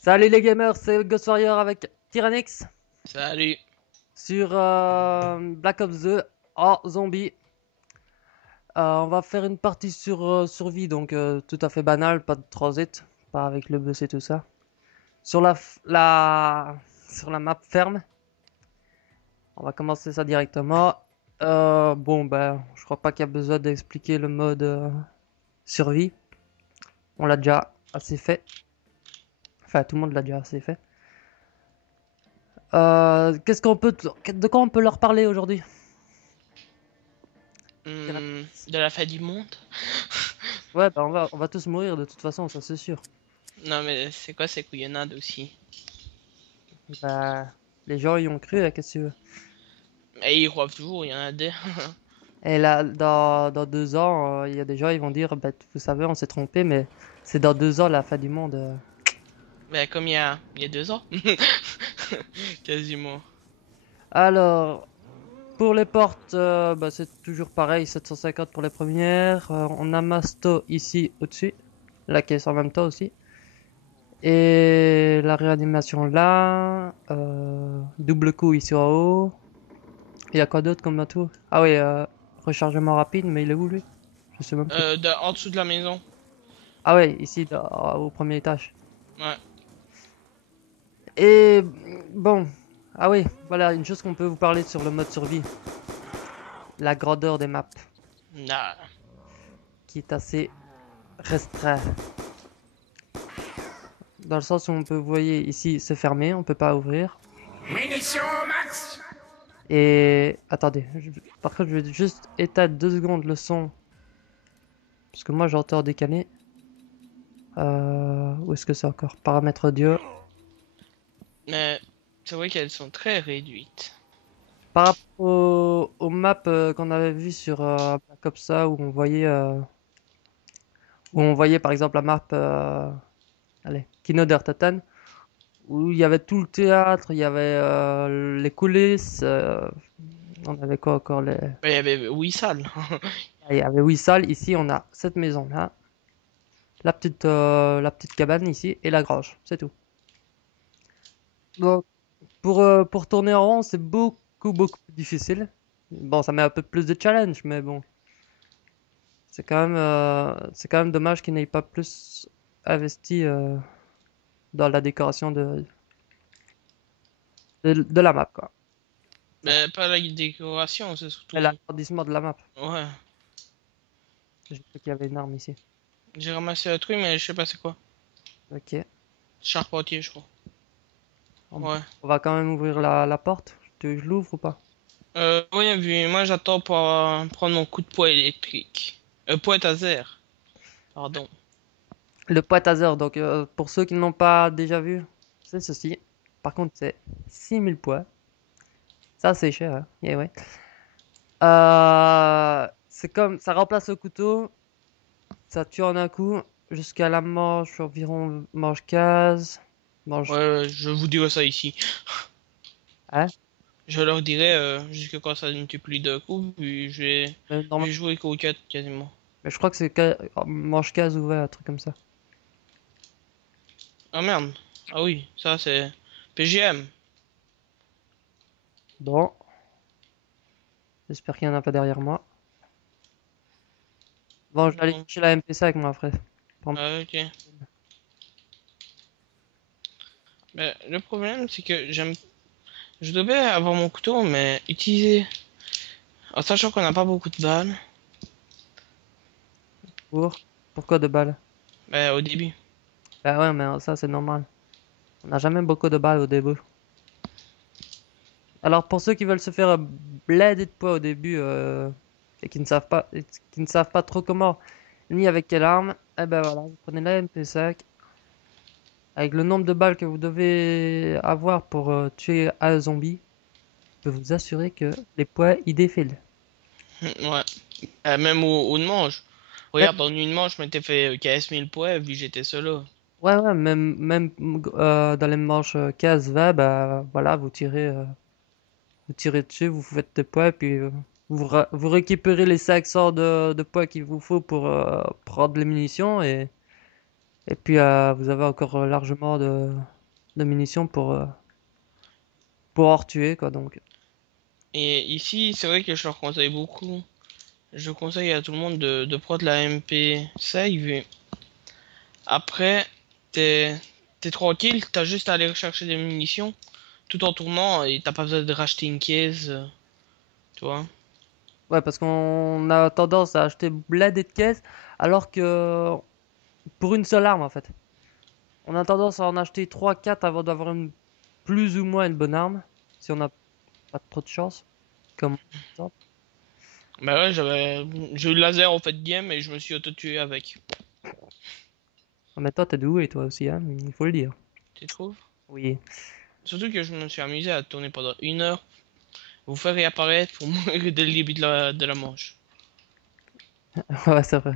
Salut les gamers, c'est Ghost Warrior avec Tyrannix Salut. sur Black Ops 2 en zombie. On va faire une partie sur survie, donc tout à fait banal, pas de transit, pas avec le bus et tout ça. Sur sur la map ferme, on va commencer ça directement. Bon, ben, je crois pas qu'il y a besoin d'expliquer le mode survie. On l'a déjà assez fait. Enfin, tout le monde l'a déjà assez fait. De quoi on peut leur parler aujourd'hui? De la fin du monde? Ouais, bah on va tous mourir de toute façon, ça c'est sûr. Non mais c'est quoi ces couillonnades aussi? Bah, les gens y ont cru, qu'est-ce que tu veux. Et ils croient toujours, il y en a des. Et là, dans 2 ans, il y a des gens, ils vont dire, bah, vous savez, on s'est trompé, mais c'est dans 2 ans la fin du monde. Ben comme il y a 2 ans. Quasiment. Alors, pour les portes, bah, c'est toujours pareil, 750 pour les premières. On a Masto ici au-dessus, la caisse en même temps aussi. Et la réanimation là, double coup ici en haut. Il y a quoi d'autre comme atout? Ah oui, rechargement rapide, mais il est où lui? Je sais même plus. En dessous de la maison. Ah ouais, ici au premier étage. Ouais. Et bon, ah oui, voilà une chose qu'on peut vous parler sur le mode survie, la grandeur des maps, Nah. qui est assez restreint. Dans le sens où on peut, vous voyez ici, se fermer, on peut pas ouvrir. Munitions max. Et attendez, par contre je vais juste éteindre 2 secondes le son, parce que moi j'entends décaler. Où est-ce que c'est encore? Paramètres audio. Mais c'est vrai qu'elles sont très réduites. Par rapport aux maps qu'on avait vu sur Black Ops A, où on voyait par exemple la map allez, Kinoder Titan, où il y avait tout le théâtre, il y avait les coulisses, on avait quoi encore Mais il y avait 8 salles. il y avait 8 salles, ici on a cette maison là, la petite cabane ici, et la grange, c'est tout. Donc pour tourner en rond, c'est beaucoup plus difficile. Bon, ça met un peu plus de challenge, mais bon. C'est quand même dommage qu'ils n'aient pas plus investi dans la décoration de la map, quoi. Enfin, Mais pas la décoration, c'est et surtout. l'agrandissement de la map. Ouais. J'ai cru qu'il y avait une arme ici. J'ai ramassé un truc, mais je sais pas c'est quoi. Ok. Charpentier, je crois. On, Ouais. on va quand même ouvrir la porte. Je l'ouvre ou pas? Oui, vu, moi j'attends pour prendre mon coup de poing électrique. Poing taser. Pardon. Le poids taser, donc pour ceux qui n'ont pas déjà vu, c'est ceci. Par contre, c'est 6000 poids. Ça, c'est cher, hein. Yeah, ouais. C'est comme, ça remplace le couteau. Ça tue en un coup jusqu'à la manche, environ manche 15. Ouais, Manche. ouais, je vous dirai ça ici. Hein? Je leur dirai jusqu'à quand ça ne tue plus d'un coup, puis Mais, je vais jouer qu'au 4 quasiment. mais je crois que c'est manche 15 ou 20, un truc comme ça. Ah merde. Ah oui, ça c'est PGM. Bon, j'espère qu'il y en a pas derrière moi. Bon, je vais aller Donc, chercher la MP5, moi, frère. Pour- ah, ok. Mais le problème c'est que je devais avoir mon couteau, mais utiliser. En sachant qu'on n'a pas beaucoup de balles, Pourquoi de balles? bah, au début. Bah ouais, mais ça, c'est normal. On n'a jamais beaucoup de balles au début. Alors, pour ceux qui veulent se faire blender de poids au début et qui ne savent pas trop comment, ni avec quelle arme, eh ben voilà, vous prenez la MP5. Avec le nombre de balles que vous devez avoir pour tuer un zombie, je peux vous assurer que les poids ils défilent. Ouais. Même au une manche. Même- Regarde, en une manche, je m'étais fait 15 000 points vu que j'étais solo. ouais, ouais, même dans les manches 15-20, bah voilà, vous tirez dessus, vous faites des poids, puis vous récupérez les 500 de poids qu'il vous faut pour prendre les munitions, Et puis vous avez encore largement de munitions pour en tuer quoi donc. Et ici, c'est vrai que je leur conseille beaucoup. Je conseille à tout le monde de prendre la MP Save. Après, t'es t'es tranquille, t'as juste à aller rechercher des munitions tout en tournant et t'as pas besoin de racheter une caisse, tu vois. Ouais, parce qu'on a tendance à acheter blindé de caisse alors que pour une seule arme en fait. On a tendance à en acheter trois quatre avant d'avoir plus ou moins une bonne arme si on n'a pas trop de chance comme ça. Bah ouais, j'ai eu le laser en fait de game et je me suis auto-tué avec. Ah, mais toi t'es doué toi aussi hein, il faut le dire. Tu trouves? Oui. Surtout que je me suis amusé à tourner pendant 1 heure, vous faire réapparaître pour mourir dès le début de la manche. Ouais, c'est vrai.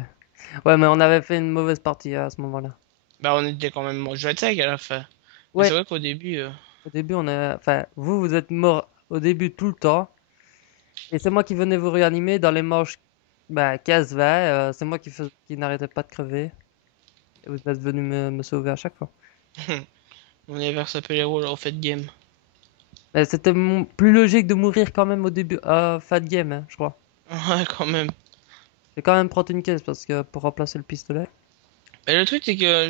Ouais, mais on avait fait une mauvaise partie à ce moment-là. Bah on était quand même mort. Je vais être sec à la fin. Mais c'est Ouais, vrai qu'au début, au début on a enfin vous êtes mort au début tout le temps et c'est moi qui venais vous réanimer dans les manches bah 15-20, c'est moi qui n'arrêtais pas de crever et vous êtes venu me sauver à chaque fois. on est vers s'appeler les rôles en fait de game. Mais c'était plus logique de mourir quand même au début, fin de game, hein, je crois. Ouais, quand même. J'ai quand même prendre une caisse parce que pour remplacer le pistolet. Mais le truc, c'est que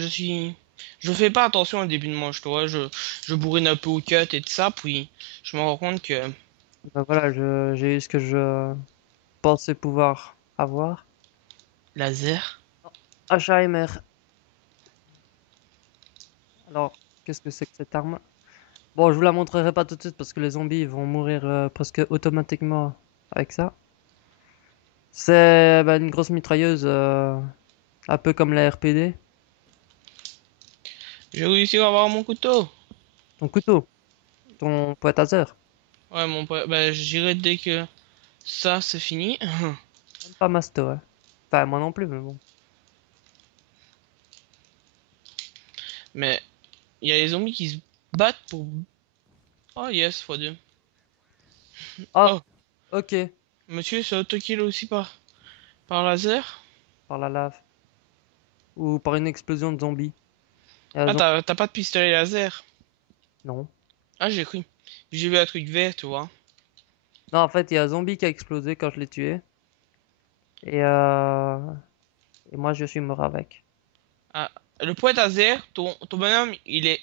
je fais pas attention au début de manche, tu vois. Je bourrine un peu au cut et tout ça, puis je me rends compte que Ben voilà, j'ai eu ce que je pensais pouvoir avoir. laser. HAMR. Alors, qu'est-ce que c'est que cette arme? Bon, je vous la montrerai pas tout de suite parce que les zombies vont mourir presque automatiquement avec ça. C'est une grosse mitrailleuse, un peu comme la RPD. J'ai réussi à avoir mon couteau. Ton couteau, ton poing taser. Ouais, mon pote, bah j'irai dès que ça c'est fini. Même pas masto, hein. Enfin, moi non plus, mais bon. Mais il y a les zombies qui se battent pour. Oh yes, x2. Ah, Oh, ok. monsieur c'est auto-kill aussi par laser. Par la lave. Ou par une explosion de zombies. Et Ah, t'as pas de pistolet laser. Non. Ah, j'ai cru. J'ai vu un truc vert, tu vois. Non, en fait, il y a un zombie qui a explosé quand je l'ai tué. Et, euh... et moi, je suis mort avec. Ah, le poète laser, ton bonhomme, il est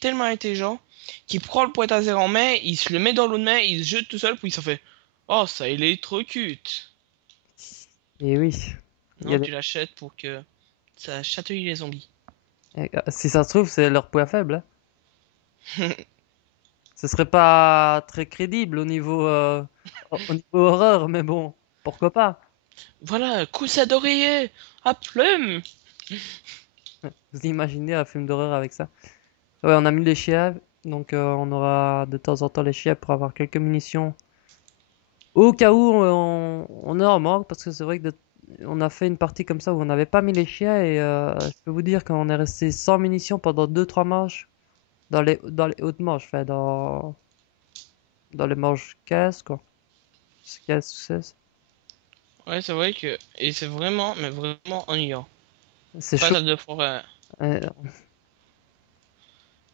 tellement intelligent qu'il prend le poète laser en main, il se le met dans l'autre main, il se jette tout seul, puis ça fait oh, ça électrocute. Et oui. Il y Non, a des- tu l'achètes pour que ça chatouille les zombies. Si ça se trouve, c'est leur point faible, hein. Ce serait pas très crédible au niveau horreur, mais bon, pourquoi pas? Voilà, coussin d'oreiller, à plume. Vous imaginez un film d'horreur avec ça? Ouais, on a mis les chiens, donc on aura de temps en temps les chiens pour avoir quelques munitions. Au cas où on est en manque, parce que c'est vrai que on a fait une partie comme ça où on n'avait pas mis les chiens et je peux vous dire qu'on est resté sans munitions pendant deux trois manches dans les hautes manches, enfin dans les manches 15 quoi. 15 ou 16. Ouais, c'est vrai que et c'est vraiment, mais vraiment ennuyant. C'est chaud. Patate de forêt. Euh,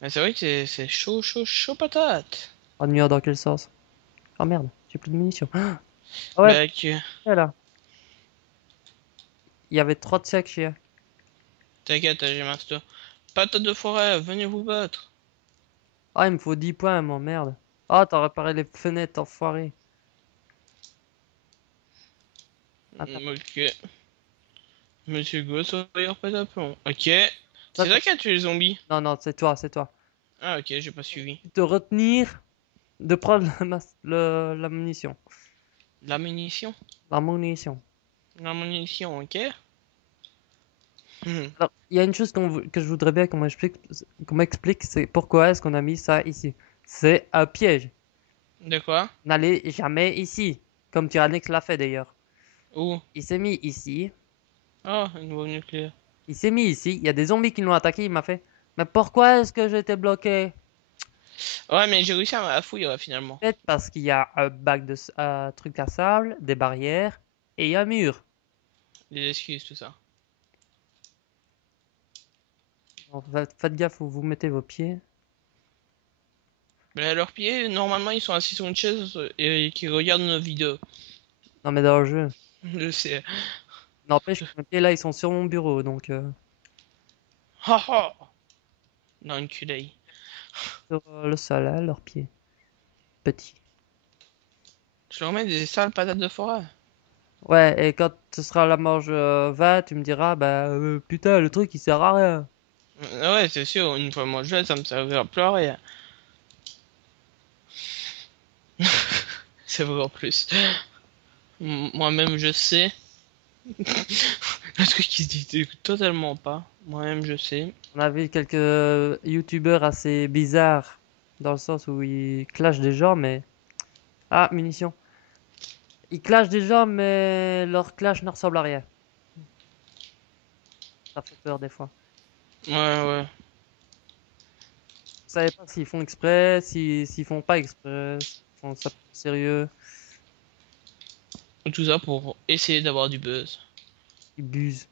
Mais c'est vrai que c'est chaud, chaud, chaud patate. Ennuyant dans quel sens? Oh merde, j'ai plus de munitions. Ah ouais, Bah que là. Il y avait trois de chaque chien. t'inquiète, j'ai master. Patate de forêt, venez vous battre. Ah, il me faut 10 points, mon merde. Ah, t'as réparé les fenêtres, enfoiré. Attends, Ok. Monsieur Goss, surveilleur patapon. Ok. ça, C'est toi qui as tué les zombies. non, non, c'est toi, c'est toi. Ah ok, j'ai pas suivi. Te retenir de prendre la munition. La munition. La munition. La munition, ok. Hmm. Alors, il y a une chose que je voudrais bien qu'on m'explique, c'est pourquoi est-ce qu'on a mis ça ici. C'est un piège. De quoi? N'allez jamais ici. Comme Tyrannex l'a fait d'ailleurs. Où? Il s'est mis ici. Oh, une bombe nucléaire. Il s'est mis ici. Il y a des zombies qui l'ont attaqué. Il m'a fait. Mais pourquoi est-ce que j'étais bloqué? Ouais, mais j'ai réussi à fouiller ouais, finalement. Peut-être parce qu'il y a un truc à sable, des barrières et un mur. Des excuses, tout ça. Alors, faites gaffe où vous mettez vos pieds. Mais à leurs pieds, normalement, ils sont assis sur une chaise et qui regardent nos vidéos. Non, mais dans le jeu. Je sais. N'empêche que mes pieds là, ils sont sur mon bureau, donc Ha ha! L'enculé. sur le sol, hein, leurs pieds. Petits. Je leur mets des sales patates de forêt. Ouais, et quand ce sera la manche 20, tu me diras, bah putain, le truc il sert à rien. Ouais, c'est sûr, une fois moi je ça me servira plus à rien. C'est vrai en plus. Moi-même je sais. Le truc qui se dit totalement pas. Moi-même je sais. On a vu quelques youtubeurs assez bizarres, dans le sens où ils clashent des gens, mais. Ah, munitions. Ils clashent des gens, mais leur clash ne ressemble à rien. Ça fait peur des fois. Ouais, ouais. Vous savez pas s'ils font exprès, s'ils font pas exprès, s'ils font ça pour sérieux, Tout ça pour essayer d'avoir du buzz. ils busent.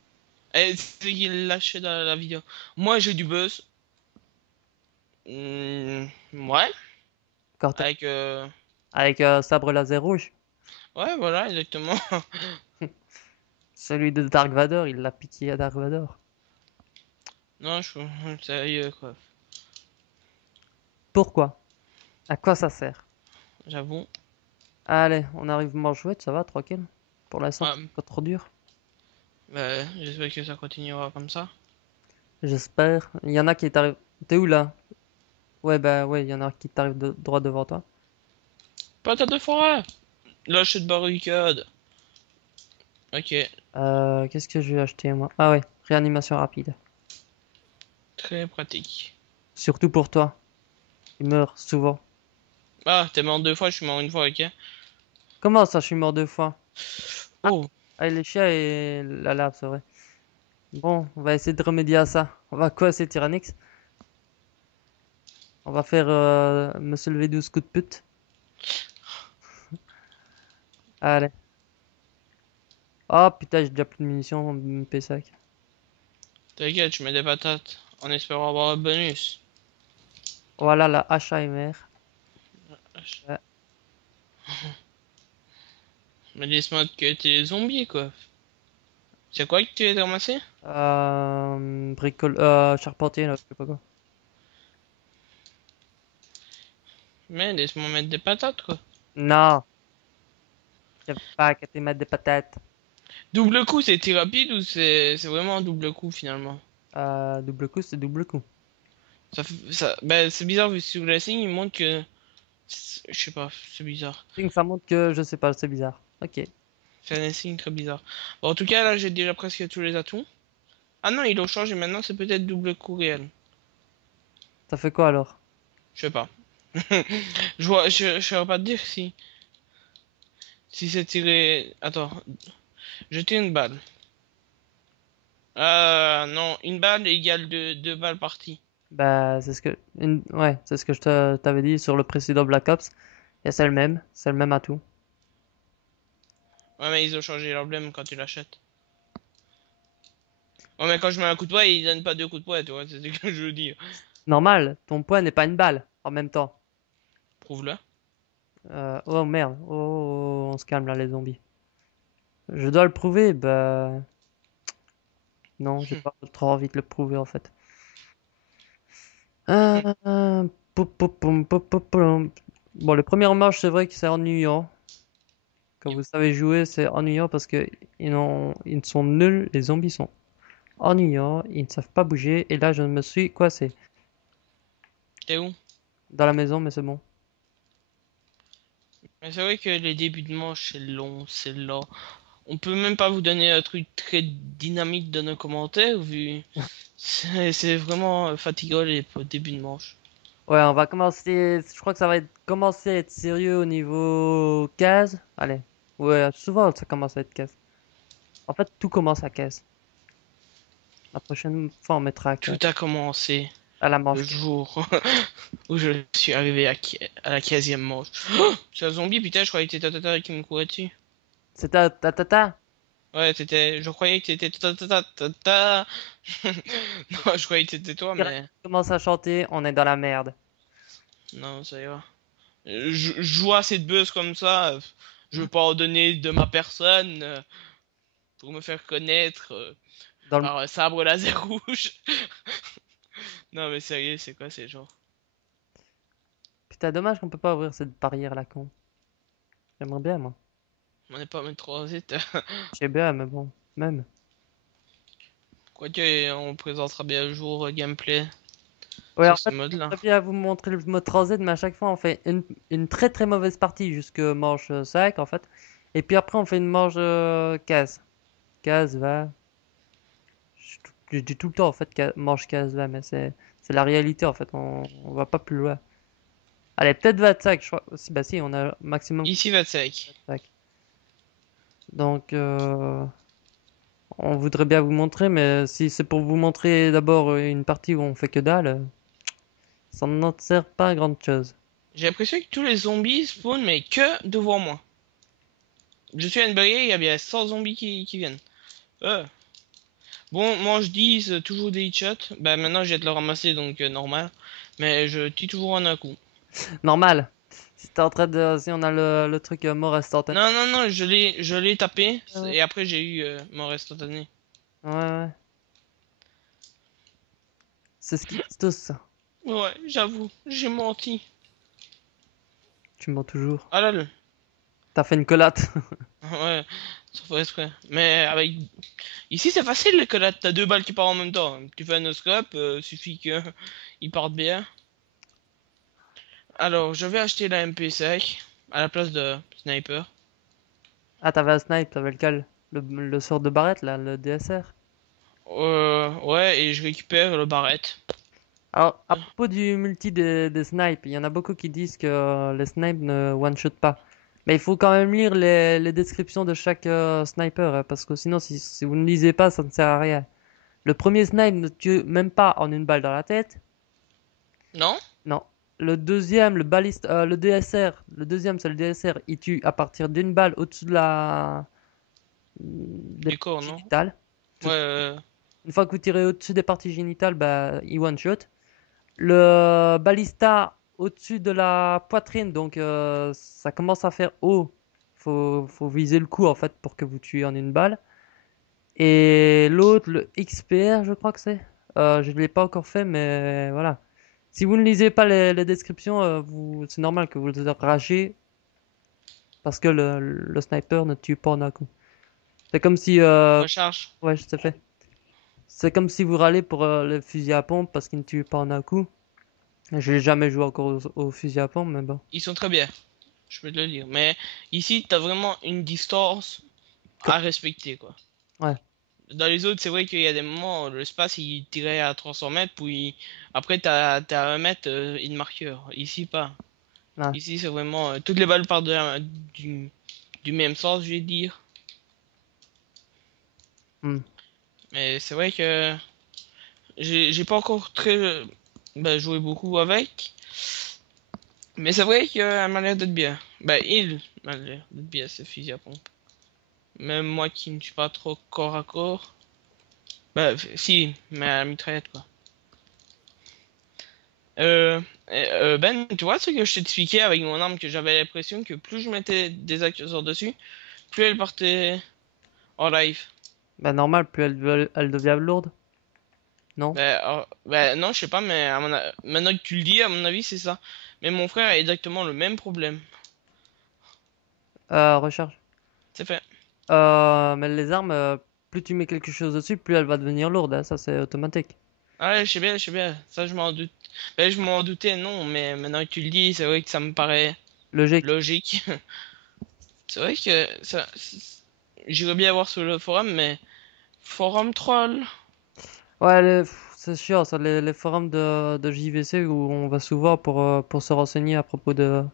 Et c'est qu'il lâchait dans la vidéo. Moi j'ai du buzz. Ouais. Cortex. Avec Avec un sabre laser rouge. ouais voilà exactement. Celui de Dark Vador, il l'a piqué à Dark Vador. Non je suis sérieux quoi. Pourquoi? À quoi ça sert? J'avoue. Allez, on arrive manche chouette, ça va, tranquille. Pour l'instant, Ouais. c'est pas trop dur. Bah, j'espère que ça continuera comme ça. J'espère. Il y en a qui t'arrivent. T'es où là? Ouais, bah ouais, il y en a qui t'arrivent droit devant toi. Patate de forêt! Lâcher de barricade. Ok, Qu'est-ce que je vais acheter moi? Ah ouais, réanimation rapide. très pratique. Surtout pour toi. Il meurt souvent. Ah, t'es mort deux fois, je suis mort une fois, ok. Comment ça, je suis mort 2 fois? Ah, Oh, ah, les chiens et la lave, c'est vrai. Bon, on va essayer de remédier à ça. On va quoi, c'est Tyrannix? On va faire Monsieur le V12 coup de pute. Allez. Oh putain, j'ai déjà plus de munitions, P5. t'inquiète, je mets des patates en espérant avoir un bonus. Voilà la HAMR. Ouais. Mais laisse-moi que t'es les zombies, quoi. C'est quoi que tu as ramassé? Charpentier, là, je sais pas quoi. Mais laisse-moi mettre des patates, quoi. Non, je sais pas que tu mettre des patates. Double coup, c'est rapide ou c'est vraiment un double coup, finalement? Double coup, c'est double coup. Bah, c'est bizarre, vu que sur la signe, il montre que... Je sais pas, c'est bizarre. Signe, ça montre que je sais pas, c'est bizarre. Ok. C'est un signe très bizarre. Bon, en tout cas, là, j'ai déjà presque tous les atouts. Ah non, ils ont changé maintenant, c'est peut-être double coup réel. Ça fait quoi alors? Je sais pas. Je saurais pas te dire si c'est tiré. Attends, je tire une balle. Non, une balle égale deux balles parties. Bah, ouais, c'est ce que t'avais dit sur le précédent Black Ops. Et c'est le même atout. Ouais, mais ils ont changé l'emblème quand tu l'achètes. Ouais, mais quand je mets un coup de poing, ils donnent pas deux coups de poing, tu vois, c'est ce que je veux dire. Normal, ton poing n'est pas une balle en même temps. Prouve-le. Oh merde, oh, on se calme là les zombies. Je dois le prouver, bah non, j'ai pas trop envie de le prouver en fait. Pou, pou, poum. Bon, le premier match, c'est vrai que c'est ennuyant. Quand vous savez jouer, c'est ennuyant parce que ils sont nuls. Les zombies sont ennuyants. Ils ne savent pas bouger. Et là, je me suis coincé T'es où? dans la maison, mais c'est bon. Mais c'est vrai que les débuts de manche, c'est long, c'est lent. On peut même pas vous donner un truc très dynamique dans nos commentaires, vu. C'est vraiment fatigant les débuts de manche. Ouais, on va commencer. Je crois que ça va commencer à être sérieux au niveau 15. Allez. Ouais, souvent ça commence à être 15. En fait, tout commence à 15. La prochaine fois, on mettra à Tout 15. a commencé À la le manche. jour où je suis arrivé à la 15e manche. Oh, c'est un zombie, putain, je croyais que c'était Tata qui me courait dessus. C'était ta ta ta. Ouais, je croyais que t'étais ta. Non, je croyais que c'était toi, Direct, mais on commence à chanter, on est dans la merde. non, ça ira. Je joue à cette buzz comme ça. Je veux pas en donner de ma personne pour me faire connaître Dans le... par sabre laser rouge. Non, mais sérieux, c'est quoi ces gens? Putain, dommage qu'on peut pas ouvrir cette barrière là, con. J'aimerais bien, moi. On n'est pas mettre 3 vite. J'ai bien, mais bon, même. Quoique, on présentera bien le jour gameplay Ouais, en sur ce fait, mode-là. j'aimerais bien vous montrer le mode transit, mais à chaque fois, on fait une très très mauvaise partie jusque manche 5, en fait. Et puis après, on fait une manche 15. 15, 20. Je dis tout le temps, en fait, manche 15, 20, mais c'est la réalité, en fait. On va pas plus loin. Allez, peut-être 25, je crois. Si, bah si, on a maximum Ici, 25. 25. Donc, on voudrait bien vous montrer, mais si c'est pour vous montrer d'abord une partie où on fait que dalle, ça n'en sert pas à grande chose. J'ai l'impression que tous les zombies spawnent, mais que devant moi. Je suis à une barrière, il y a bien 100 zombies qui viennent. Euh. Bon, moi je dis toujours des headshots. Bah maintenant je vais te le ramasser, donc normal. Mais je tue toujours en un coup. Normal. Si t'es en train de, si on a le truc mort instantané. Non, non, non, je l'ai tapé. Ouais, ouais. Et après j'ai eu mort instantané. Ouais, ouais. C'est ce qui passe tous, ça. Ouais, j'avoue, j'ai menti. Tu mens toujours. Ah là là. T'as fait une collate. Ouais, ça fait exprès. Mais avec... Ici c'est facile que là t'as deux balles qui partent en même temps. Tu fais un no-scope, suffit que ils partent bien. Alors, je vais acheter la MP5 à la place de sniper. Ah, t'avais un snipe, t'avais lequel? Le sort de barrette, là, le DSR. Ouais, et je récupère le barrette. Alors, à propos du multi des snipes, il y en a beaucoup qui disent que les snipes ne one-shot pas. Mais il faut quand même lire les descriptions de chaque sniper, hein, parce que sinon, si vous ne lisez pas, ça ne sert à rien. Le premier snipe ne tue même pas en une balle dans la tête. Non? Non. Le deuxième, le DSR, le deuxième, c'est le DSR, il tue à partir d'une balle au-dessus de des Du parties corps, non? génitales. Ouais, Une fois que vous tirez au-dessus des parties génitales, bah, il one-shot. Le balista au-dessus de la poitrine, donc ça commence à faire haut. Faut viser le coup en fait pour que vous tuiez en une balle. Et l'autre, le XPR, je crois que c'est. Je ne l'ai pas encore fait, mais voilà. Si vous ne lisez pas les descriptions, c'est normal que vous le rachiez parce que le sniper ne tue pas en un coup. C'est comme si, recharge. ouais, je sais fait. C'est comme si vous râlez pour le fusil à pompe parce qu'il ne tue pas en un coup. Je n'ai jamais joué encore au fusil à pompe, mais bon. Ils sont très bien, je peux te le dire. Mais ici, t'as vraiment une distance à respecter, quoi. Ouais. Dans les autres, c'est vrai qu'il y a des moments où l'espace il tirait à 300 mètres, puis après t'as 1 mètre une marqueur. Ici, pas. Ouais. Ici, c'est vraiment. Toutes les balles partent du même sens, je vais dire. Hmm. Mais c'est vrai que j'ai pas encore très joué beaucoup avec. Mais c'est vrai qu'elle m'a l'air d'être bien. Bah, il m'a l'air d'être bien, ce fusil à pompe. Même moi qui ne suis pas trop corps à corps. Bah, si, mais à la mitraillette, quoi. Ben, tu vois ce que je t'ai expliqué avec mon arme, que j'avais l'impression que plus je mettais des accessoires dessus, plus elle partait en live. Bah normal, plus elle devient lourde, non? Bah, non, je sais pas, mais maintenant que tu le dis, à mon avis, c'est ça. Mais mon frère a exactement le même problème. Recharge. C'est fait. Mais les armes, plus tu mets quelque chose dessus, plus elle va devenir lourde, hein, ça c'est automatique. Ah ouais, je sais bien, ça je m'en doute. Ben, je m'en doutais, non, mais maintenant que tu le dis, c'est vrai que ça me paraît Logique. logique. C'est vrai que ça, j'irais bien voir sur le forum, mais forum troll. Ouais, c'est chiant, ça, les forums de JVC où on va souvent pour se renseigner à propos des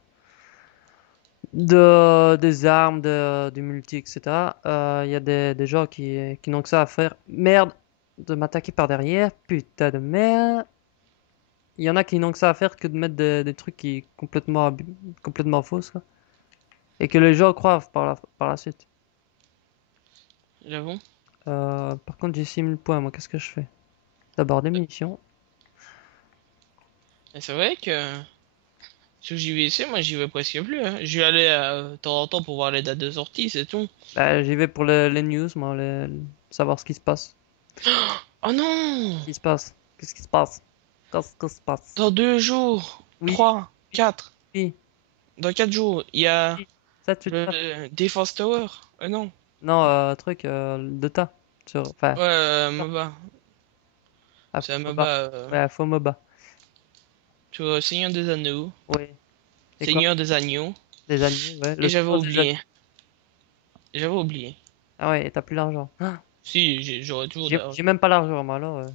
armes, du multi, etc. Il y a des gens qui n'ont que ça à faire. Merde, de m'attaquer par derrière, putain de merde. Il y en a qui n'ont que ça à faire que de mettre des trucs qui complètement fausses, quoi. Et que les gens croient par la suite. j'avoue. Par contre, j'ai 6000 points, moi, qu'est-ce que je fais? D'abord des munitions. Et c'est vrai que sur JVC, moi j'y vais presque plus. Hein. J'y allais de temps en temps pour voir les dates de sortie, c'est tout. Bah, j'y vais pour les news, moi, savoir ce qui se passe. Oh non! Qu'est-ce qui se passe? Qu'est-ce qui se passe? Qu'est-ce qui se passe? Dans 2 jours, Oui, 3, 4, oui, dans 4 jours, il y a oui. Ça, tu le sais. le Defense Tower. Non. Non, truc, de tas. Enfin, Ouais, MOBA. à C'est un MOBA. MOBA. Ouais, faux MOBA. Tu vois, Seigneur des Anneaux. Oui. Et quoi? Seigneur des Agneaux. Des agneaux, ouais. Et Le j'avais tour des agneaux. oublié. J'avais oublié. Ah ouais, et t'as plus l'argent. Ah, Si, j'aurais toujours j'ai d'argent. même pas l'argent, moi, alors.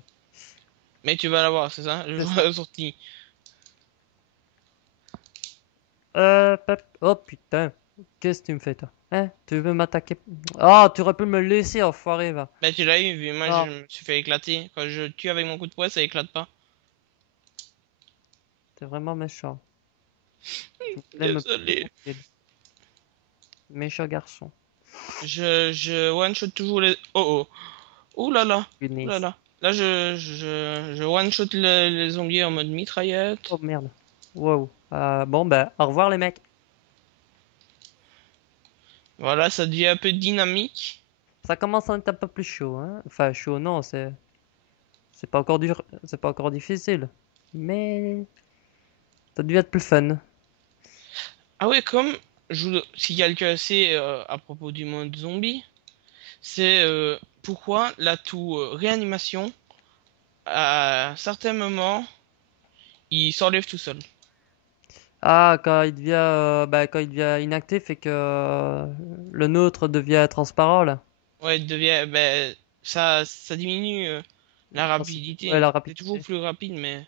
Mais tu vas l'avoir, c'est ça? Le C'est jour ça. de la sortie. Oh putain. Qu'est-ce que tu me fais, toi? Hein? Tu veux m'attaquer? Oh, tu aurais pu me laisser, enfoiré, va. Bah tu l'as eu, vu moi je Non, me suis fait éclater. Quand je tue avec mon coup de poing, ça éclate pas. t'es vraiment méchant. Tu voulais me piquer Désolé. mon kill. Méchant garçon. Je one-shot toujours les... Oh oh. Ouh là là. Ouh là Punaise. là. Là je one-shot les zombies en mode mitraillette. Oh merde. Wow. Bon, bah, au revoir, les mecs. Voilà, ça devient un peu dynamique. Ça commence à être un peu plus chaud, hein. Enfin, chaud, non, c'est pas encore dur, c'est pas encore difficile. Mais ça devient être plus fun. Ah ouais, comme si quelqu'un sait à propos du mode zombie, c'est pourquoi l'atout réanimation, à certains moments, il s'enlève tout seul. Ah, quand il devient inactif et que le nôtre devient transparent, là. Ouais, il devient, ben, ça diminue la Ouais, rapidité. la C'est toujours rapidité. plus rapide, mais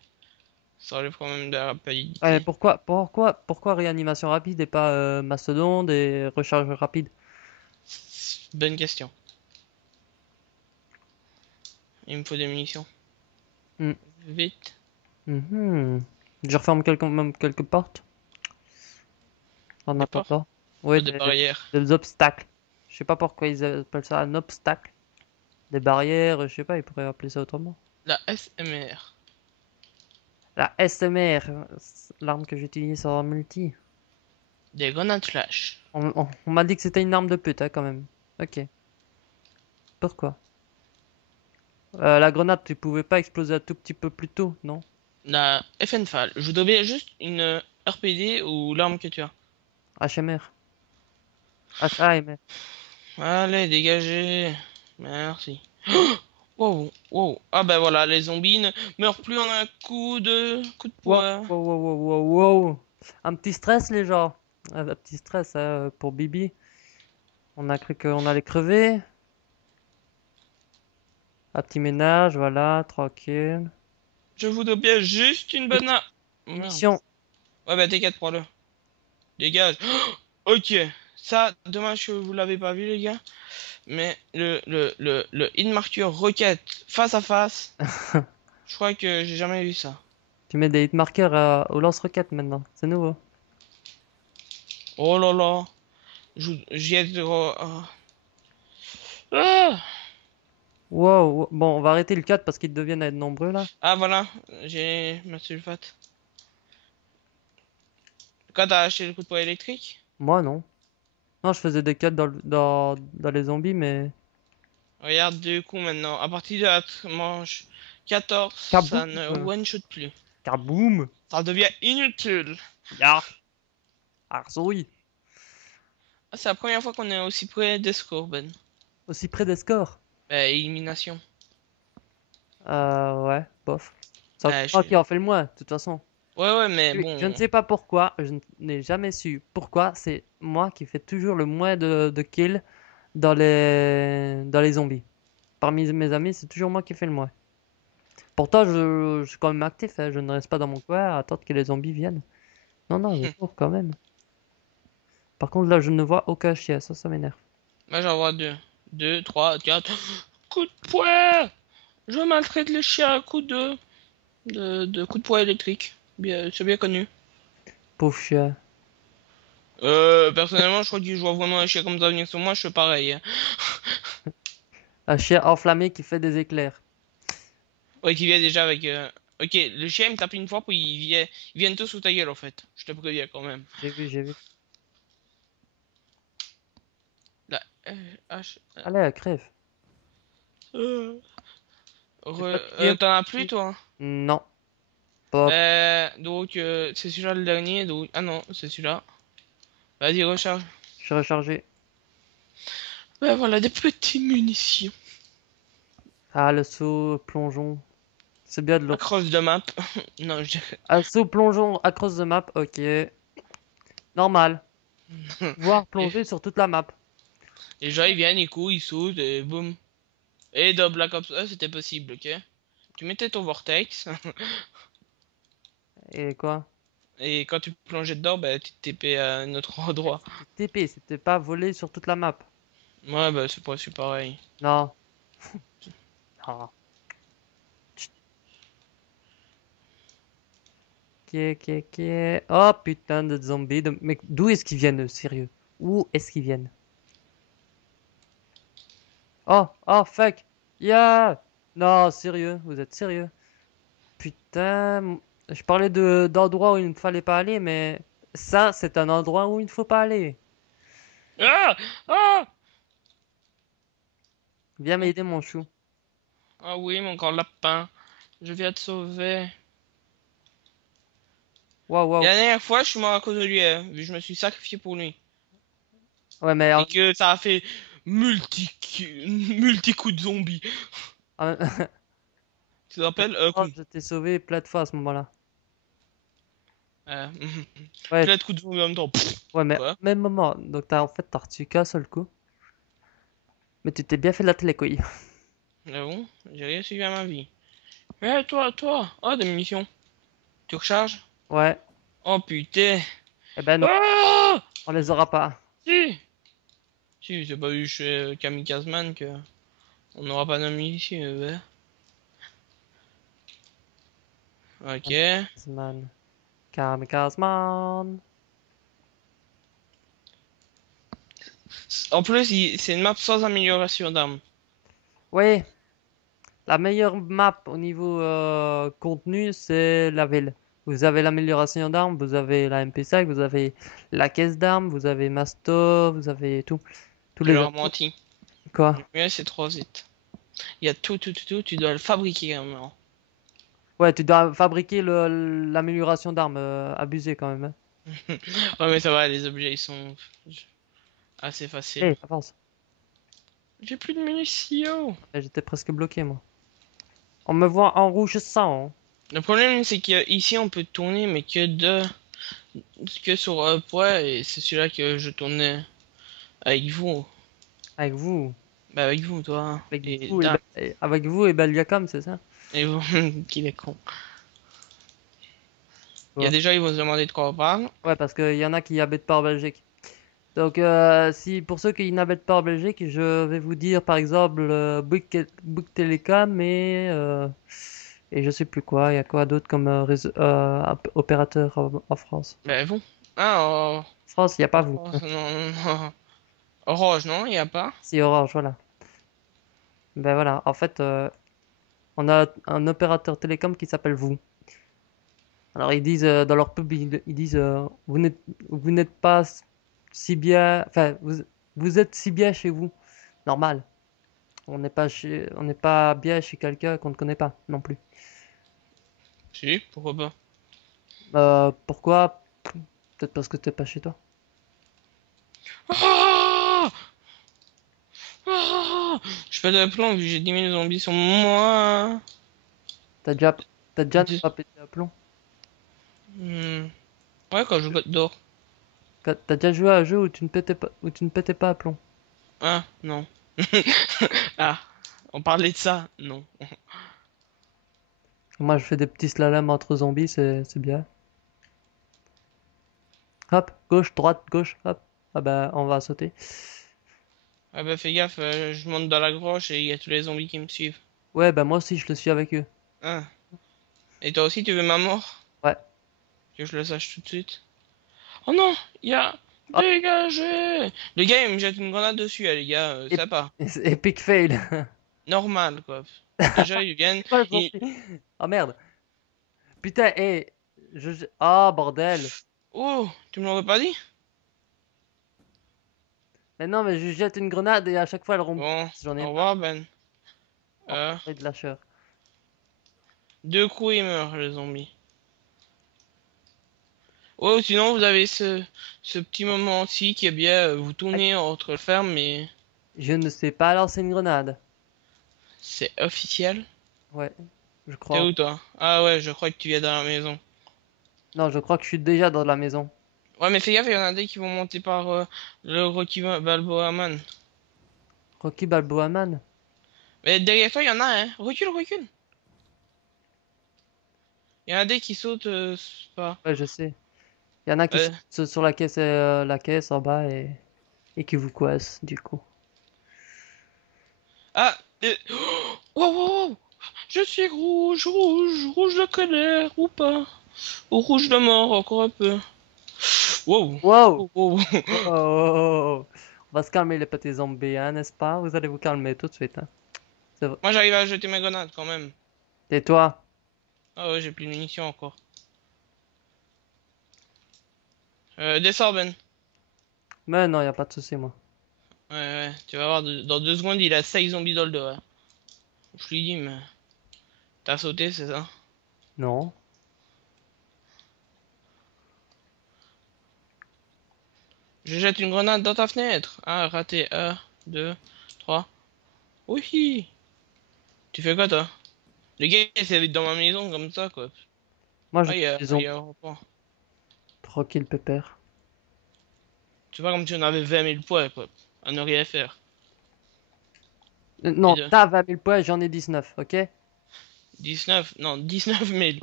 ça enlève quand même de la Ouais, mais rapidité. pourquoi réanimation rapide et pas mastodonte et recharge rapide? Bonne question. Il me faut des munitions. Hmm. Vite. Mhm. Je referme même quelques portes en Des portes. attendant. Oui, Des barrières. des obstacles. Je sais pas pourquoi ils appellent ça un obstacle. Des barrières, je sais pas, ils pourraient appeler ça autrement. La SMR. La SMR, c'est l'arme que j'utilise en multi. Des grenades flash. On m'a dit que c'était une arme de pute, hein, quand même. Ok. Pourquoi? La grenade, tu pouvais pas exploser un tout petit peu plus tôt, non? La FNFAL. Je vous donne juste une RPD ou l'arme que tu as. HMR. HAMR. Allez, dégagez. Merci. Wow, wow. Ah ben voilà, les zombies ne meurent plus en un coup de Wow, poing. wow, wow, wow, wow, wow. Un petit stress, les gens. Un petit stress pour Bibi. On a cru qu'on allait crever. Un petit ménage, voilà, tranquille. Je vous donne bien juste une Vite, banane. Oh, merde. munitions. Ouais, bah T4, prends-le. Dégage. Ok. Ça, dommage que vous l'avez pas vu, les gars. Mais le hit marker roquette face à face, je crois que j'ai jamais vu ça. Tu mets des hit markers au lance-roquettes maintenant. C'est nouveau. Oh là là. J'y ai... Ah, Wow, bon, on va arrêter le 4 parce qu'ils deviennent à être nombreux là. ah voilà, j'ai ma sulfate. Quand t'as acheté le coup de poing électrique? Moi, non. Non, je faisais des 4 dans les zombies, mais. Regarde deux coups maintenant. À partir de la manche 14, ça Kaboum! ne one-shot plus. Kaboum! Ça devient inutile. Ya! Arsouille! Ah, c'est la première fois qu'on est aussi près des scores, Ben. Aussi près des scores. Élimination. Ouais, bof. C'est encore Ouais, moi qui en fais le moins, de toute façon. ouais, mais Oui, je ne bon. sais pas pourquoi, je n'ai jamais su pourquoi c'est moi qui fais toujours le moins de kills dans les zombies. Parmi mes amis, c'est toujours moi qui fais le moins. Pourtant, je suis quand même actif, hein, je ne reste pas dans mon coin à attendre que les zombies viennent. Non, non, je cours quand même. Par contre, là, je ne vois aucun chien, ça m'énerve. Moi, j'en vois deux. Deux, trois, quatre. Coup de poing! Je maltraite les chiens à coups de coup de poing électrique. Bien, c'est bien connu. Pauvre chien. Personnellement, je crois que je vois vraiment un chien comme ça venir sur moi, je fais pareil. Hein. Un chien enflammé qui fait des éclairs. Ouais, qui vient déjà avec. Ok, le chien il me tape une fois, puis ils viennent tous sous ta gueule en fait. Je te préviens quand même. J'ai vu, j'ai vu. La H. Allez, crève. Euh, J'ai pas crié. T'en as plus toi? Non. Pas. Donc c'est celui-là le dernier. Donc... Ah non, c'est celui-là. Vas-y, recharge. Je suis rechargé. Ben voilà, des petites munitions. Ah, le saut plongeon. C'est bien de l'eau. Across de map. Non, je Ah, saut plongeon across the map. Ok. Normal. Pouvoir Et plonger sur toute la map. les gens ils viennent, ils courent, ils sautent et boum. Et dans Black Ops 1, c'était possible, ok? Tu mettais ton vortex Et quoi? et quand tu plongeais dedans, bah tu te TP à un autre endroit. C'était TP, c'était pas voler sur toute la map. Ouais, bah c'est pas pareil. Non. Non. Ok. Oh putain de zombies. Mais d'où est-ce qu'ils viennent, eux, sérieux? Où est-ce qu'ils viennent? Oh, fuck. Yeah. Non, sérieux, vous êtes sérieux? Putain. Je parlais d'endroits où il ne fallait pas aller, mais ça, c'est un endroit où il ne faut pas aller. Ah! Ah! Viens m'aider, mon chou. Ah oui, mon grand lapin. Je viens te sauver. Waouh, Et waouh. la dernière fois, je suis mort à cause de lui, hein, vu que je me suis sacrifié pour lui. Ouais, mais Et que ça a fait multi coups de zombies. en- Tu te rappelles? oh, je t'ai sauvé plein de fois à ce moment-là. Euh, Ouais, plein de coups de zombies en même temps. Pff, ouais, mais quoi? au même moment. Donc, t'as reçu qu'un seul coup. Mais tu t'es bien fait la télé, quoi. Ah bon? J'ai rien suivi à ma vie. Toi! Oh, des munitions. Tu recharges? Ouais. Oh putain! Eh ben non, Ah! on les aura pas. Si! Si, c'est pas vu chez Kamikaze Man que on n'aura pas de munitions, ouais. Ok. Kamikaze Kamikaze. En plus, c'est une map sans amélioration d'armes. Oui, la meilleure map au niveau contenu, c'est la ville. Vous avez l'amélioration d'armes, vous avez la MP5, vous avez la caisse d'armes, vous avez Masto, vous avez tout. Tous Je les leur atouts. menti. Quoi? Le mieux, c'est 3 hits. Il y a tout, tu dois le fabriquer maintenant. Ouais, tu dois fabriquer l'amélioration d'armes. Abusé quand même. Hein. Ouais, mais ça va, les objets ils sont assez faciles. Eh, avance. J'ai plus de munitions. Eh, j'étais presque bloqué, moi. On me voit en rouge sang. Hein. Le problème, c'est qu'ici on peut tourner, mais que sur poids, et c'est celui-là que je tournais avec vous. Avec vous. Bah, avec vous, toi. Avec Et vous Dan. avec vous et Beliacom, c'est ça? Et vous, qu'il est con. Il y a Ouais. des gens, ils vont se demander de quoi on parle. Ouais, parce qu'il y en a qui habitent pas en Belgique. Donc, si pour ceux qui n'habitent pas en Belgique, je vais vous dire par exemple Bouygues Telecom et je sais plus quoi. Il y a quoi d'autre comme opérateur en France? Bah, vous. Ah, France, il n'y a pas vous. oh, non. Orange, non, il y a pas. Si Orange, voilà. Ben voilà, en fait, on a un opérateur télécom qui s'appelle vous. Alors ils disent dans leur pub, ils disent vous n'êtes pas si bien, enfin vous êtes si bien chez vous. Normal. On n'est pas bien chez quelqu'un qu'on ne connaît pas non plus. Si, pourquoi pas. Pourquoi? Peut-être parce que t'es pas chez toi. Ah! Ah! Je pète un plomb vu que j'ai 10 000 zombies sur moi. T'as déjà, t'as déjà Deux- pas pété à plomb. Hmm. Ouais, quand je botte d'or. T'as déjà joué à un jeu où tu ne pétais pas à plomb. Ah, non. Ah, on parlait de ça? Non. Moi, je fais des petits slaloms entre zombies, c'est bien. Hop, gauche, droite, gauche, hop. Ah bah, on va sauter. Ah bah fais gaffe, je monte dans la groche et il y a tous les zombies qui me suivent. Ouais, bah moi aussi, je le suis avec eux. Ah. Et toi aussi tu veux ma mort? Ouais. Que je le sache tout de suite. Oh non, il y a... Hop, Dégagez! Le gars il me jette une grenade dessus, les gars, ep- sympa. epic fail. normal, quoi. Déjà, ils viennent. Pas ils- gentil. Oh merde. Putain, hé. Ah, bordel. Oh, tu me l'aurais pas dit? Mais non, mais je jette une grenade et à chaque fois elle rebondit. Bon, J'en ai au marre. revoir, Ben. Euh, Enfoiré de lâcheur. 2 coups, il meurt, le zombie. Oh, sinon, vous avez ce petit moment-ci qui est bien. Vous Aïe. tournez entre ferme, mais Je ne sais pas lancer une grenade. c'est officiel. Ouais, je T'es crois. où, toi? Ah ouais, je crois que tu viens dans la maison. Non, je crois que je suis déjà dans la maison. Ouais, mais fais gaffe, il y en a des qui vont monter par le Rocky Balboa Man. Rocky Balboa Man. Mais derrière toi, il y en a, hein. Recule, recule. Il y en a des qui sautent pas. Ouais, je sais. Il y en a qui Euh, sautent sur la caisse en bas et qui vous coincent, du coup. Ah! Wow, wow, wow. Je suis rouge, rouge, rouge de colère ou pas? Ou rouge de mort, encore un peu. Wow! Wow! Wow, wow. Oh, oh, oh, oh. On va se calmer les petits zombies, hein, n'est-ce pas? Vous allez vous calmer tout de suite, hein. C'est vrai. Moi, j'arrive à jeter mes grenades quand même. Tais-toi. Ah ouais, j'ai plus de munitions encore. Descends, Ben. Mais non, y a pas de souci, moi. Ouais, ouais, tu vas voir, dans 2 secondes, il a 6 zombies dans le dos, ouais. Je lui dis, mais t'as sauté, c'est ça? Non. Je jette une grenade dans ta fenêtre. Ah, raté. 1, 2, 3. Oui. Tu fais quoi, toi? Le gars, il s'est dans ma maison comme ça, quoi. Moi, je Ah, tue les il y zombies. a un repas. Tranquille, pépère. C'est pas comme si on avait 20 000 points, quoi. À ne rien faire. Et Non, de t'as 20 000 points, j'en ai 19, ok? 19, non, 19 000.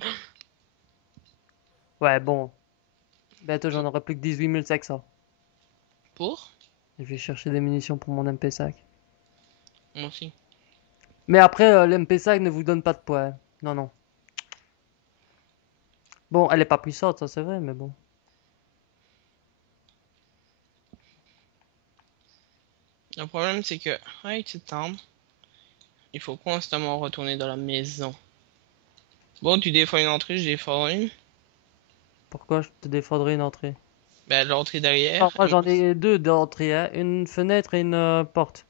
Ouais, bon. Bientôt, j'en aurai plus que 18 500. Pour? Je vais chercher des munitions pour mon MP5. Moi aussi. Mais après, l'MP5 ne vous donne pas de points. Non, non. Bon, elle est pas puissante, ça c'est vrai, mais bon. Le problème, c'est que, avec cette arme, il faut constamment retourner dans la maison. Bon, tu défends une entrée, je défends une. Pourquoi je te défendrais une entrée? Ben, l'entrée Non, derrière. moi j'en ai deux d'entrée, hein. Une fenêtre et une porte.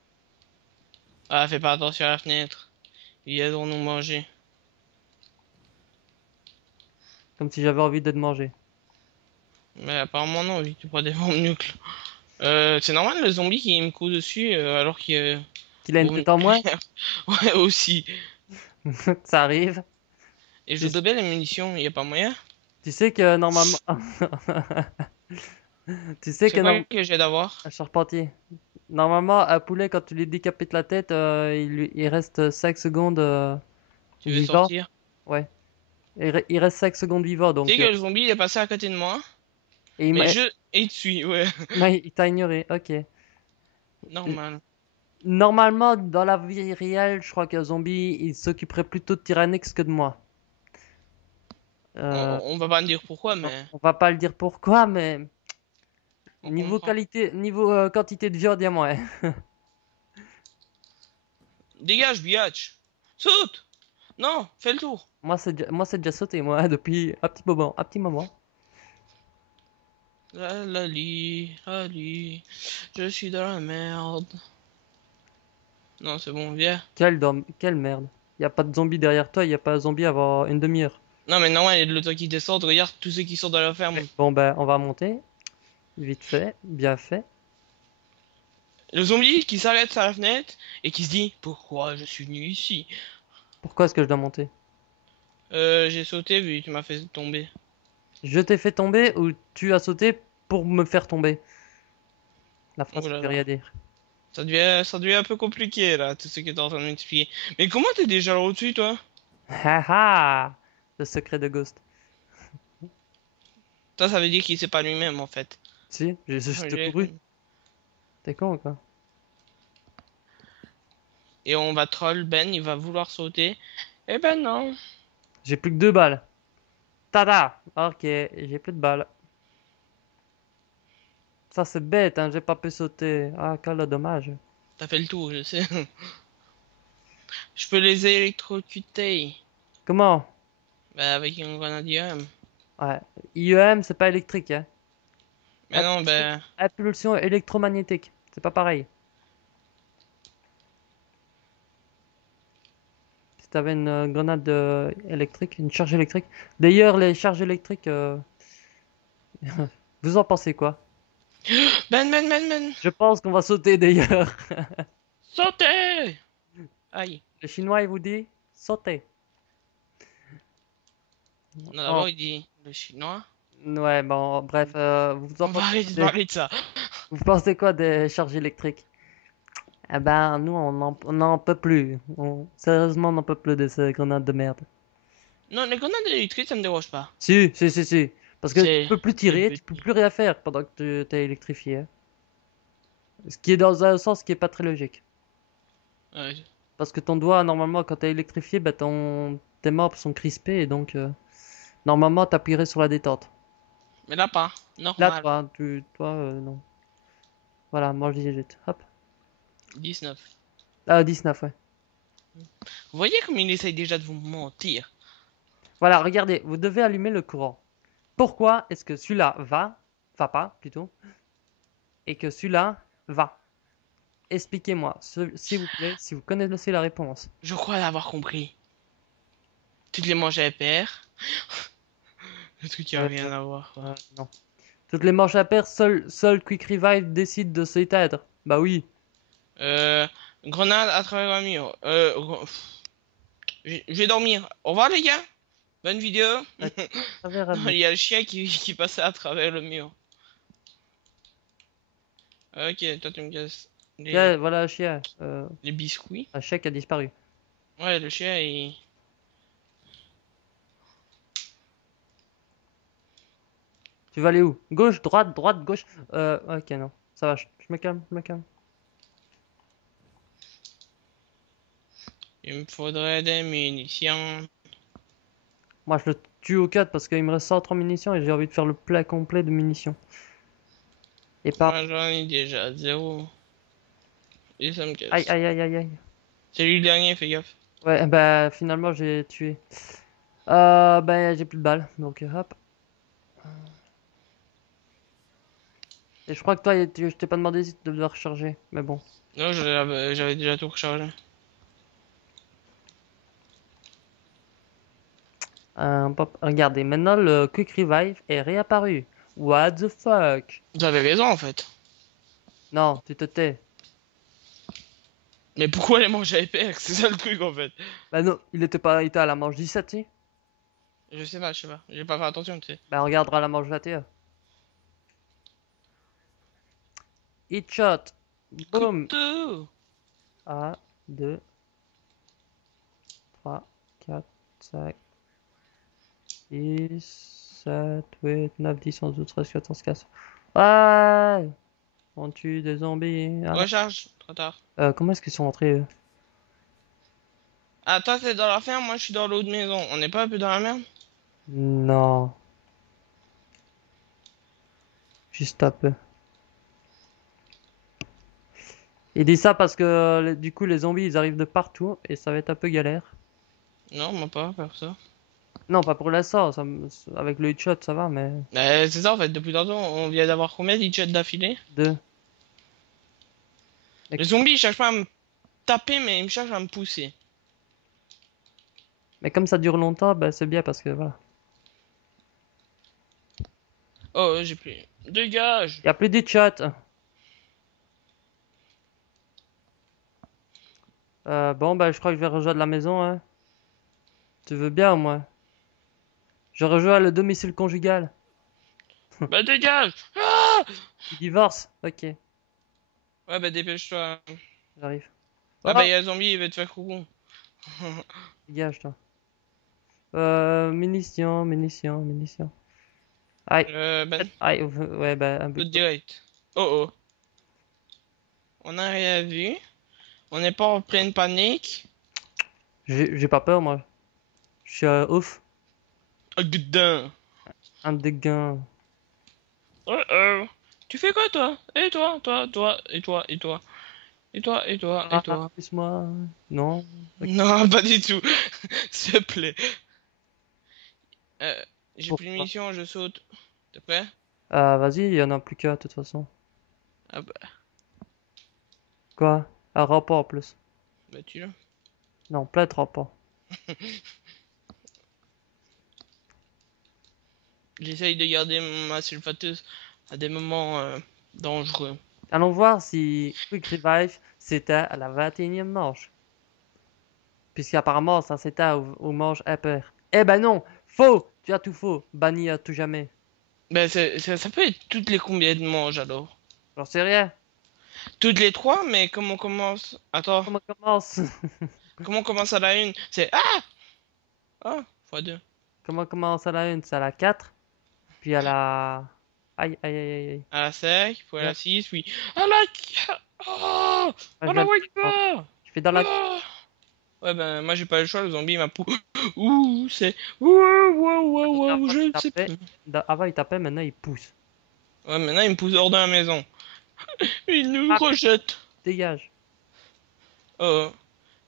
Ah, fais pas attention à la fenêtre. Ils viendront nous manger. Comme si j'avais envie de te manger. Mais apparemment, non, vu que tu prends des bombes nucléaires. C'est normal le zombie qui me court dessus alors qu'il y a Qu'il a une bombe tête en moins? nucléaire. Ouais, aussi. Ça arrive. Et je Tu, dois bien les munitions, y a pas moyen? tu sais que normalement. Tu sais que C'est quoi normalement. que j'ai d'avoir? Un charpentier. Normalement, un poulet, quand tu lui décapites la tête, il reste 5 secondes Tu veux vivant. sortir? Ouais. Il reste 5 secondes vivant, Tu sais donc. que le zombie il est passé à côté de moi, Et mais je... Et il te suit, ouais. il t'a ignoré, ok. Normal. Normalement, dans la vie réelle, je crois qu'un zombie, il s'occuperait plutôt de Tyrannix que de moi. Euh, On va pas me dire pourquoi, non, mais on va pas le dire pourquoi, mais on niveau comprend. qualité, niveau quantité de viande, il y a moins. Dégage, biatch! Saute! Non, fais le tour. Moi, c'est déjà sauté, moi, depuis un petit moment, un petit moment. Ali, je suis dans la merde. Non, c'est bon, viens. Quelle merde. Il y a pas de zombie derrière toi, il y a pas de zombie avant une demi-heure. Non, mais non, il y a de l'autre qui descend, regarde tous ceux qui sont dans la ferme. Bon, ben, on va monter. Vite fait, bien fait. Le zombie qui s'arrête à la fenêtre et qui se dit pourquoi je suis venu ici. Pourquoi est-ce que je dois monter? J'ai sauté vu que tu m'as fait tomber. Je t'ai fait tomber ou tu as sauté pour me faire tomber? La Oh phrase qui là veut là. rien dire. Ça devient un peu compliqué là, tout ce que t'es en train de m'expliquer. Mais comment t'es déjà là au-dessus toi? Ha ha! Le secret de Ghost. Ça veut dire qu'il sait pas lui-même en fait. Si, j'ai juste J'ai- couru. T'es con ou quoi? Et on va troll Ben, il va vouloir sauter. Eh ben non. J'ai plus que 2 balles. Tada! Ok, j'ai plus de balles. Ça c'est bête, hein, j'ai pas pu sauter. Ah, quel dommage. T'as fait le tour, je sais. Je peux les électrocuter. Comment? Bah, avec une grenade IEM. Ouais. IEM, c'est pas électrique, hein. Mais non, bah. Impulsion électromagnétique. C'est pas pareil. Si t'avais une grenade électrique, une charge électrique. D'ailleurs, les charges électriques, vous en pensez quoi? Ben. Je pense qu'on va sauter d'ailleurs. Sautez! Aïe. Le chinois, il vous dit sauter. Non, Oh, d'abord, il dit le chinois. ouais, bon, bref, On va arrêter de parler de ça. vous pensez quoi des charges électriques? Eh ben, nous, on n'en peut plus. Sérieusement, on n'en peut plus de ces grenades de merde. Non, les grenades électriques, ça me dérange pas. Si. Parce que tu C'est. peux plus C'est tirer, tu peux petit. plus rien faire pendant que tu t'es électrifié, hein. Ce qui est dans un sens qui est pas très logique. Ouais. Parce que ton doigt, normalement, quand t'es électrifié, bah, tes membres sont crispés et donc, normalement, t'appuierais sur la détente. Mais là, pas. Là, Normal. toi, non. Voilà, moi, je digite. Hop. 19. Ah, 19, ouais. Vous voyez comme il essaye déjà de vous mentir. Voilà, regardez, vous devez allumer le courant. Pourquoi est-ce que celui-là va pas, plutôt, et que celui-là va? Expliquez-moi, s'il vous plaît, si vous connaissez la réponse. Je crois l'avoir compris. Toutes les manches à paire. Le truc qui a Euh, rien à voir. non. Toutes les manches à paire, seul Quick Revive décide de s'éteindre. Bah oui. Euh, Grenade à travers un mur. Je vais dormir. Au revoir les gars. Bonne vidéo. À travers un Non, mur. il y a le chien qui passait à travers le mur. Ok, toi tu me casses Tiens, voilà un chien. les biscuits. Un chien qui a disparu. Ouais, le chien il... Tu vas aller où? Gauche, droite, gauche. Ok, non. Ça va, je me calme, je me calme. Il me faudrait des munitions. Moi, je le tue au 4 parce qu'il me reste 103 munitions et j'ai envie de faire le plat complet de munitions. Et pas. Moi j'en ai déjà zéro. Et ça me Aïe, casse. aïe, aïe, aïe, aïe. C'est lui le dernier, fais gaffe. Ouais, bah finalement, j'ai tué. Bah j'ai plus de balles. Donc, hop. Et je crois que toi, je t'ai pas demandé si tu devais recharger. Mais bon. Non, j'avais déjà tout rechargé. Regardez, maintenant le Quick Revive est réapparu. What the fuck? Vous avez raison en fait. Non, tu te tais. Mais pourquoi les manches à épais? C'est ça le truc en fait. Bah non, il était à la manche 17, si. Je sais pas. J'ai pas fait attention, tu sais. Bah on regardera la manche 21. Hit shot. Boom. Couteau! 1, 2, 3, 4, 5, 6, 7, 8, 9, 10, 11, 12, 13, 14, 15. Ouais! On tue des zombies. Ah. Recharge, trop tard. Comment est-ce qu'ils sont entrés, eux? Ah, toi t'es dans la ferme, moi je suis dans l'autre maison. On n'est pas un peu dans la merde? Non. Juste un peu. Il dit ça parce que du coup les zombies ils arrivent de partout et ça va être un peu galère. Non, moi pas, faire ça. Non, pas pour l'instant, avec le headshot ça va, mais C'est ça en fait, depuis tantôt, on vient d'avoir combien d'hitshots d'affilée? deux. Mais, Les zombies ils cherchent pas à me taper, mais ils me cherchent à me pousser. mais comme ça dure longtemps, bah, c'est bien parce que voilà. Oh, j'ai plus. Dégage! Il y a plus d'headshot. Bon bah je crois que je vais rejoindre la maison, hein. Tu veux bien au moins? Je rejoins le domicile conjugal. Bah dégage! Ah! Il divorce. Ok, Ouais, bah dépêche-toi. j'arrive. Ah Oh, bah y'a un zombie, il va te faire coucou. dégage toi. Munitions. Aïe, Ben, aïe, ouais bah un tout but. direct. Oh oh. On a rien vu. On n'est pas en pleine panique. J'ai pas peur moi. Je suis ouf. Oh putain! Un dégain. Oh oh. Tu fais quoi toi? Et toi? Et toi? Et toi, et toi, et Ah, toi? plus-moi. Non. Ok. Non, pas du tout. S'il te plaît. Euh, j'ai plus de Pourquoi? munitions, je saute. T'es prêt? Vas-y, il y en a plus qu'un de toute façon. Ah bah, Quoi? Un rapport en plus. bah tu l'as. Non, plein de rapports. J'essaye de garder ma sulfateuse à des moments dangereux. Allons voir si Quick Revive s'éteint à la 21e manche. Puisqu'apparemment, ça s'éteint aux manches impaires. Eh ben non! Faux! Tu as tout faux. Banni à tout jamais. Bah ça peut être toutes les combien de manches alors? J'en sais rien. Toutes les trois, mais comment on commence? Attends, Comment commence? comment on commence à la une? C'est ah! Ah, fois deux. Comment commence à la 1? C'est à la 4. Puis à la... Aïe, aïe, aïe, aïe, aïe. À la 5, puis à la Merde. 6, oui. À la... Oh! Ouais, À je la viens de- Wakbar! Je fais dans la... Ah! Ouais, ben, moi j'ai pas le choix, le zombie m'a pou... Ouh, c'est... Ouh, ouh, ouh, La ouh, fois je qu'il ne sais tapait, plus. avant il tapait, maintenant il pousse. Ouais, maintenant il me pousse hors de la maison. Il nous Ah, rejette. dégage. Oh,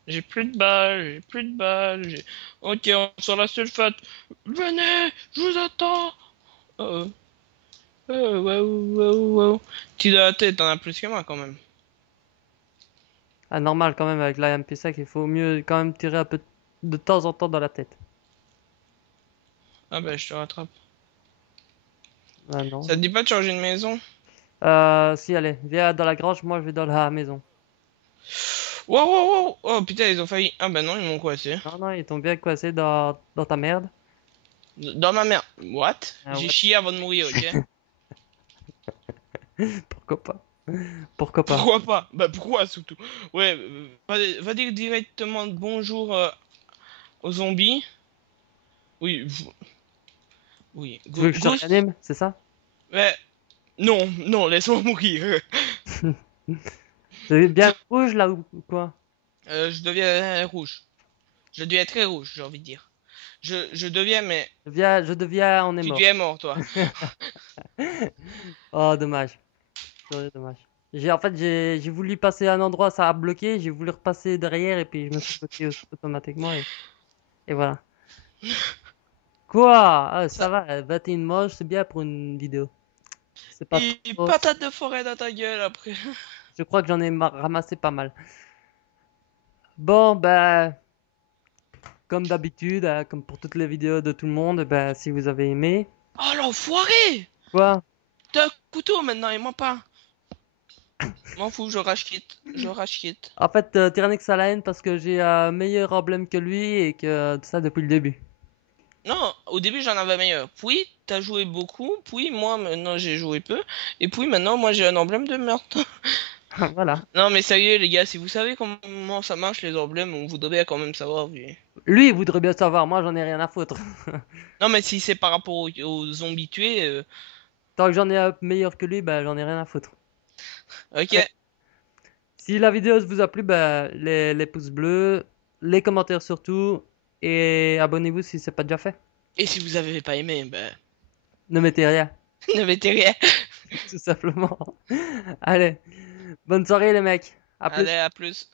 j'ai plus de balles, j'ai plus de balles. Ok, on sort la sulfate. Venez, je vous attends. Oh, oh, wow, wow, wow. Tu de la tête, t'en as plus que moi quand même. Ah, normal quand même avec la MP5, il faut mieux quand même tirer un peu de temps en temps dans la tête. Ah ben, je te rattrape. Ah non. Ça te dit pas de changer de maison? Si, allez, viens dans la grange, moi je vais dans la maison. Wow, wow, wow. Oh putain, ils ont failli. Ah ben non, ils m'ont coincé. Non, non, ils t'ont bien coincé dans ta merde. Dans ma mère. What? Ah J'ai ouais, chié avant de mourir, ok? pourquoi pas? Pourquoi pas? Pourquoi pas? Bah pourquoi surtout? Ouais, va dire directement bonjour aux zombies. Oui, oui. Tu veux que je te Ghost? réanime, c'est ça? Ouais. Non, non, laisse-moi mourir. C'est bien rouge là ou quoi? Je deviens rouge. Je deviens très rouge, j'ai envie de dire. Je deviens, mais Je deviens, on est tu mort. deviens mort, toi. Oh, dommage. C'est dommage. J'ai voulu passer à un endroit, ça a bloqué. J'ai voulu repasser derrière et puis je me suis bloqué automatiquement et voilà. Quoi? Ah, ça Ça... va, 21 moche, c'est bien pour une vidéo. C'est pas Et trop. patate de forêt dans ta gueule après. Je crois que j'en ai ramassé pas mal. Bon, ben, comme d'habitude, comme pour toutes les vidéos de tout le monde, ben, si vous avez aimé. Oh l'enfoiré! Quoi? T'as un couteau maintenant et moi pas. M'en fous, je rage quitte. Je rage quitte. En fait, Tyrannix a la haine parce que j'ai un meilleur emblème que lui et que tout ça depuis le début. Non, au début j'en avais meilleur. Puis t'as joué beaucoup. Puis moi maintenant j'ai joué peu. Et puis maintenant moi j'ai un emblème de meurtre. Voilà. Non mais sérieux les gars, si vous savez comment ça marche les emblèmes, on voudrait bien quand même savoir. Lui, il voudrait bien savoir, moi j'en ai rien à foutre. Non mais si c'est par rapport aux zombies tués, Tant que j'en ai un meilleur que lui, ben, j'en ai rien à foutre. ok. Ouais. Si la vidéo vous a plu, ben, les pouces bleus, les commentaires surtout, et abonnez-vous si c'est pas déjà fait. Et si vous avez pas aimé, ben Ne mettez rien, ne mettez rien. tout simplement. Allez, bonne soirée les mecs, à plus. Allez, à plus.